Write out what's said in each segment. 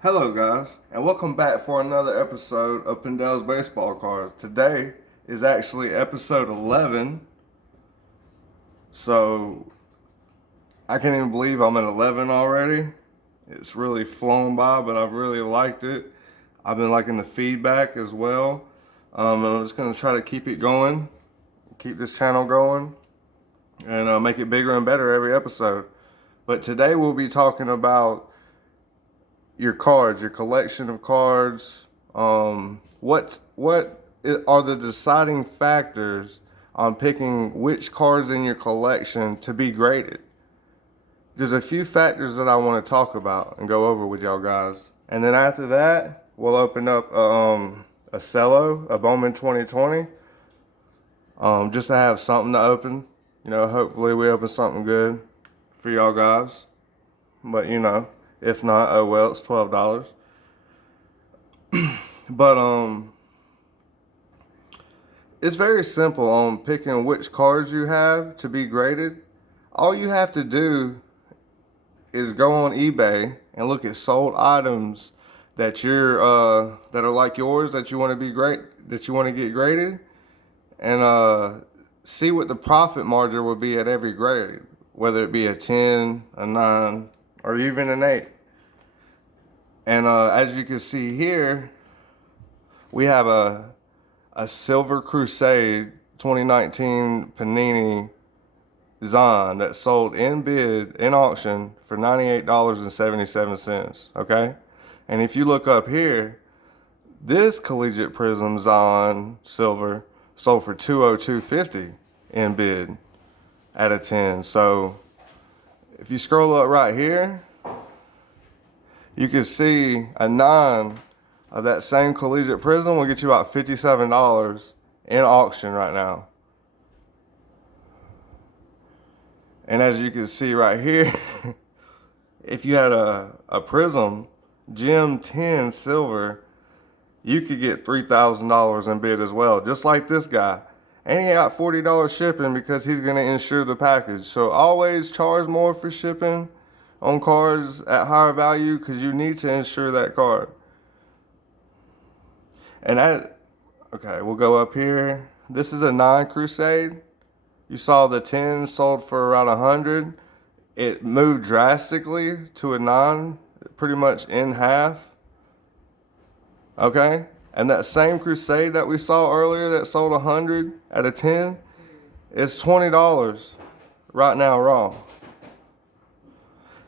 Hello, guys, and welcome back for another episode of Pendle's Baseball Cards. Today is actually episode 11, so I can't even believe I'm at 11 already. It's really flown by, but I've really liked it. I've been liking the feedback as well, and I'm just going to try to keep it going, keep this channel going, and make it bigger and better every episode. But today we'll be talking about your cards, your collection of cards. What are the deciding factors on picking which cards in your collection to be graded? There's a few factors that I want to talk about and go over with y'all guys. And then after that, we'll open up a cello, a Bowman 2020, just to have something to open. Hopefully we open something good for y'all guys. But if not, oh well, it's $12. But it's very simple on picking which cards you have to be graded. All you have to do is go on eBay and look at sold items that that are like yours, that you want to get graded, and see what the profit margin will be at every grade, whether it be a 10, a 9, or even an 8. And as you can see here, we have a Silver Crusade 2019 Panini Zon that sold in bid in auction for $98.77. Okay, and if you look up here, this Collegiate Prism Zon Silver sold for $202.50 in bid at a 10. So if you scroll up right here, you can see a 9 of that same Collegiate Prism will get you about $57 in auction right now. And as you can see right here, if you had a Prism Gem 10 Silver, you could get $3,000 in bid as well, just like this guy. And he got $40 shipping because he's going to insure the package. So always charge more for shipping on cards at higher value because you need to insure that card. And okay, we'll go up here. This is a 9 Crusade. You saw the 10 sold for around 100. It moved drastically to a 9, pretty much in half. Okay, and that same Crusade that we saw earlier that sold 100 at a 10 is $20 right now raw.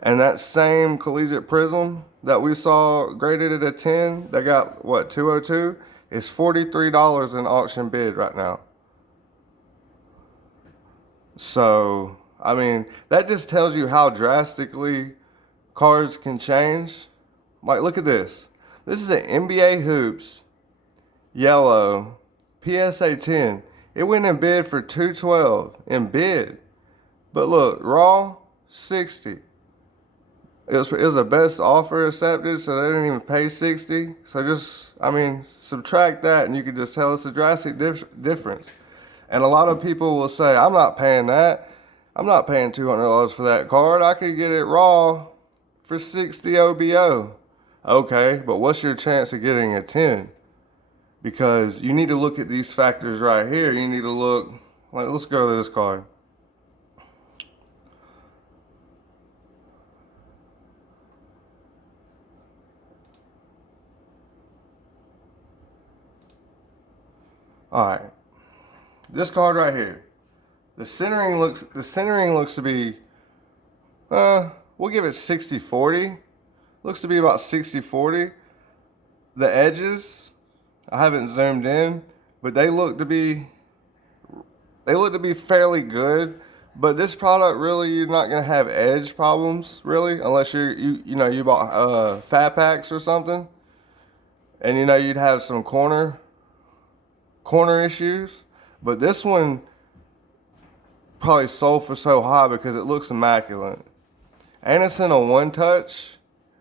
And that same Collegiate Prism that we saw graded at a 10 that got, what, 202, is $43 in auction bid right now. So, I mean, that just tells you how drastically cards can change. Like, look at this. This is an NBA Hoops yellow PSA 10. It went in bid for $212 in bid. But look, raw, $60. It was a best offer accepted, so they didn't even pay $60. So just, subtract that and you can just tell it's a drastic difference. And a lot of people will say, I'm not paying that. I'm not paying $200 for that card. I could get it raw for $60 OBO. Okay, but what's your chance of getting a 10? Because you need to look at these factors right here. You need to look, like, let's go to this card. All right, this card right here, the centering looks to be, we'll give it 60-40. Looks to be about 60-40. The edges, I haven't zoomed in, but they look to be fairly good. But this product, really, you're not gonna have edge problems, really, unless you bought fat packs or something, and you'd have some corner issues. But this one probably sold for so high because it looks immaculate. And it's in a one touch,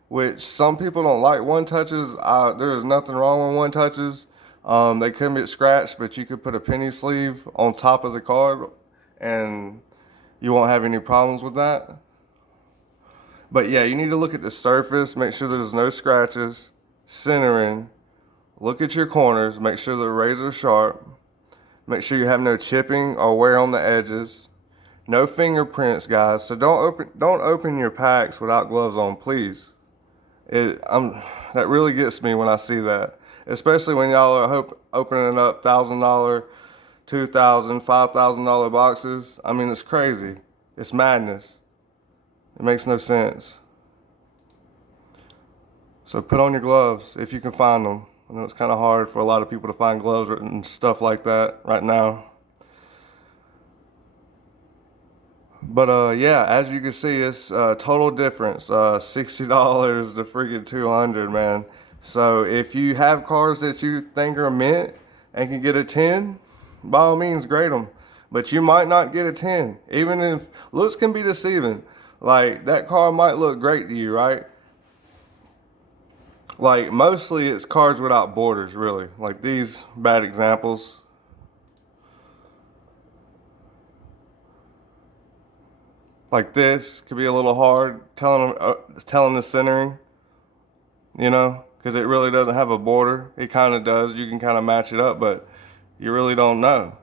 which some people don't like one touches. There's nothing wrong with one touches. They could get scratched, but you could put a penny sleeve on top of the card and you won't have any problems with that. But yeah, you need to look at the surface, make sure there's no scratches, centering, look at your corners, make sure they're razor sharp, make sure you have no chipping or wear on the edges, no fingerprints, guys. So don't open your packs without gloves on, please. That really gets me when I see that, especially when y'all are opening up $1,000, $2,000, $5,000 boxes. I mean, it's crazy. It's madness. It makes no sense. So put on your gloves if you can find them. I know it's kind of hard for a lot of people to find gloves and stuff like that right now. But yeah, as you can see, it's total difference. $60 to freaking $200, man. So if you have cars that you think are mint and can get a 10, by all means, grade them. But you might not get a 10, even if looks can be deceiving. Like, that car might look great to you, right? Like, mostly it's cars without borders, really. Like these bad examples. Like this could be a little hard telling the centering, you know, because it really doesn't have a border. It kind of does. You can kind of match it up, but you really don't know.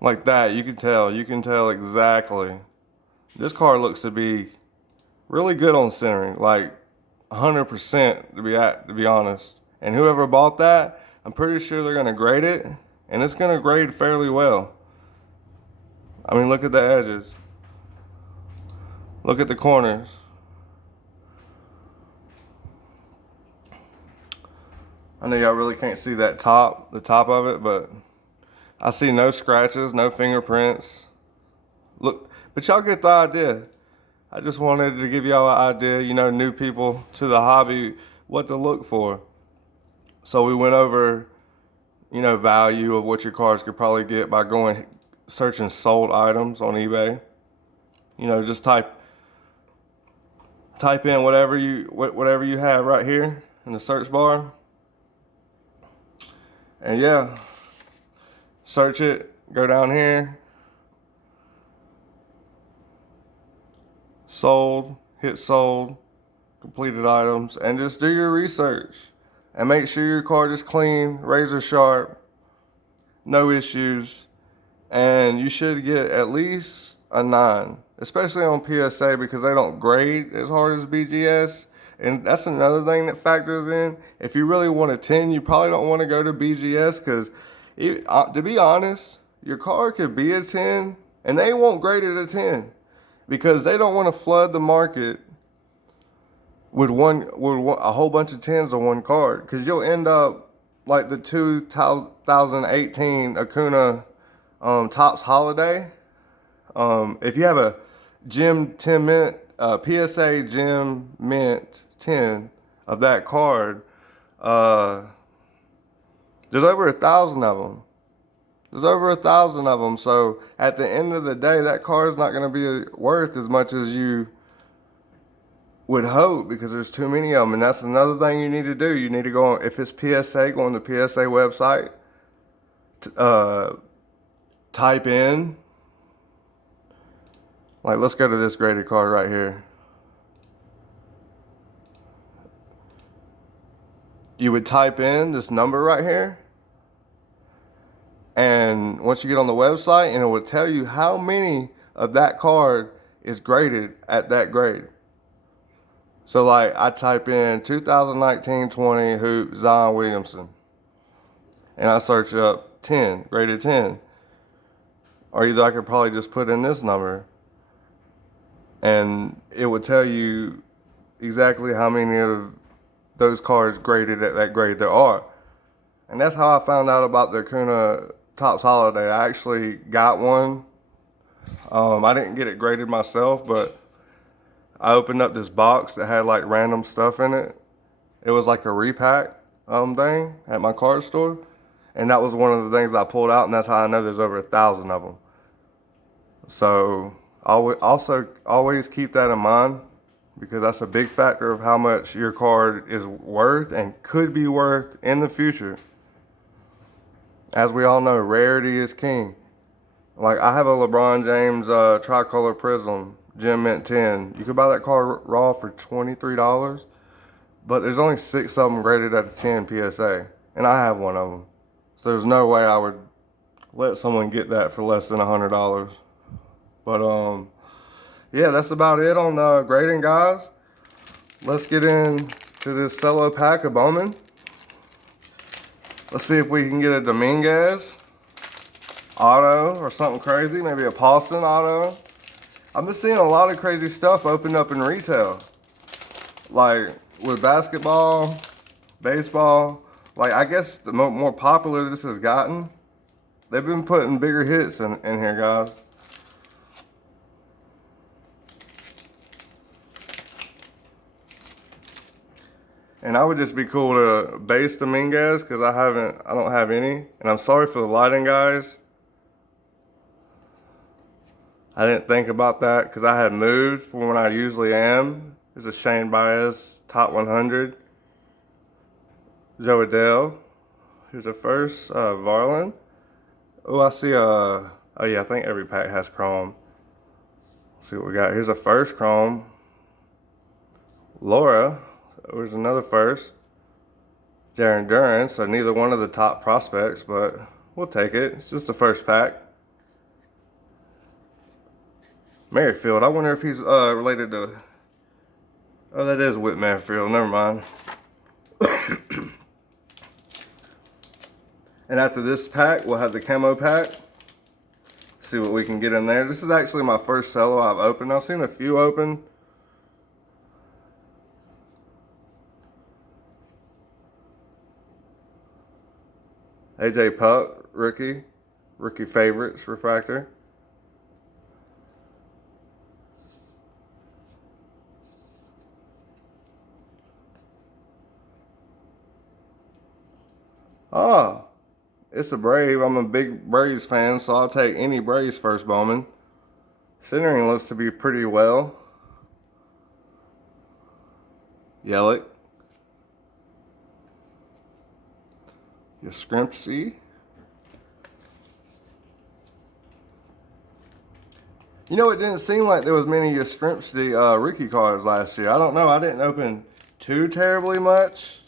Like that, you can tell. You can tell exactly. This car looks to be really good on centering, like 100% to be honest. And whoever bought that, I'm pretty sure they're gonna grade it, and it's gonna grade fairly well. I mean, look at the edges. Look at the corners. I know y'all really can't see that the top of it, but I see no scratches, no fingerprints. Look, but y'all get the idea. I just wanted to give y'all an idea, you know, new people to the hobby, what to look for. So we went over, you know, value of what your cars could probably get by searching sold items on eBay. You know, just type in whatever you have right here in the search bar. And yeah, search it, go down here, sold, hit sold, completed items, and just do your research. And make sure your card is clean, razor sharp, no issues, and you should get at least a 9, especially on PSA because they don't grade as hard as BGS. And that's another thing that factors in. If you really want a 10, you probably don't want to go to BGS because, to be honest, your car could be a 10 and they won't grade it a 10 because they don't want to flood the market with a whole bunch of 10s on one card, because you'll end up like the 2018 Acuna Topps Holiday. If you have a Gem 10 mint, PSA Gem Mint 10 of that card, there's over 1,000 of them. There's over 1,000 of them. So at the end of the day, that car is not going to be worth as much as you would hope, because there's too many of them. And that's another thing you need to do. You need to go on, if it's PSA, go on the PSA website, type in, like, let's go to this graded card right here. You would type in this number right here, and once you get on the website, and it will tell you how many of that card is graded at that grade. So like, I type in 2019-20 Hoop Zion Williamson, and I search up 10, graded 10. Or either I could probably just put in this number, and it would tell you exactly how many of those cards graded at that grade there are. And that's how I found out about the Acuna Topps Holiday. I actually got one. I didn't get it graded myself, but I opened up this box that had like random stuff in it. It was like a repack thing at my card store. And that was one of the things I pulled out, and that's how I know there's over 1,000 of them. So always keep that in mind, because that's a big factor of how much your card is worth and could be worth in the future. As we all know, rarity is king. Like, I have a LeBron James tricolor prism Gem Mint 10. You could buy that card raw for $23, but there's only 6 of them graded at a 10 PSA, and I have one of them. So there's no way I would let someone get that for less than $100. But yeah, that's about it on grading, guys. Let's get into this cello pack of Bowman. Let's see if we can get a Dominguez auto or something crazy. Maybe a Paulson auto. I've been seeing a lot of crazy stuff open up in retail. Like with basketball, baseball. Like I guess the more popular this has gotten, they've been putting bigger hits in here, guys. And I would just be cool to base Dominguez because I don't have any. And I'm sorry for the lighting, guys. I didn't think about that because I had moved from when I usually am. There's a Shane Baez top 100. Joe Adele. Here's the first, Varlin. Oh, I see, oh yeah, I think every pack has chrome. Let's see what we got. Here's a first chrome. Laura. There's another first. Jaron Duran, so neither one of the top prospects, but we'll take it. It's just the first pack. Merrifield, I wonder if he's related to... Oh, that is Whit Merrifield, never mind. And after this pack, we'll have the camo pack. See what we can get in there. This is actually my first cello I've opened. I've seen a few open. AJ Puck, rookie favorites, refractor. Oh, it's a Brave. I'm a big Braves fan, so I'll take any Braves first Bowman. Centering looks to be pretty well. Yelich. Yastrzemski. You know, it didn't seem like there was many Yastrzemski rookie cards last year. I don't know. I didn't open too terribly much.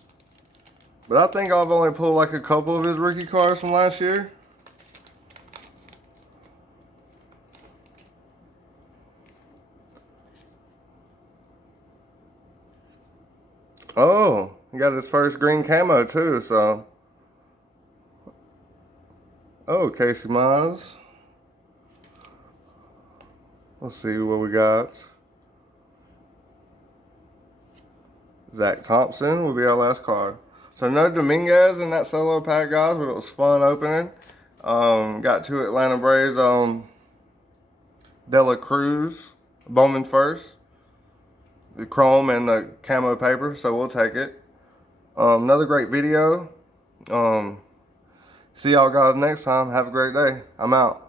But I think I've only pulled like a couple of his rookie cards from last year. Oh, he got his first green camo too, so. Oh, Casey Mize. Let's see what we got. Zach Thompson will be our last card. So no Dominguez in that solo pack, guys, but it was fun opening. Got 2 Atlanta Braves on Dela Cruz, Bowman first. The chrome and the camo paper, so we'll take it. Another great video. See y'all guys next time. Have a great day. I'm out.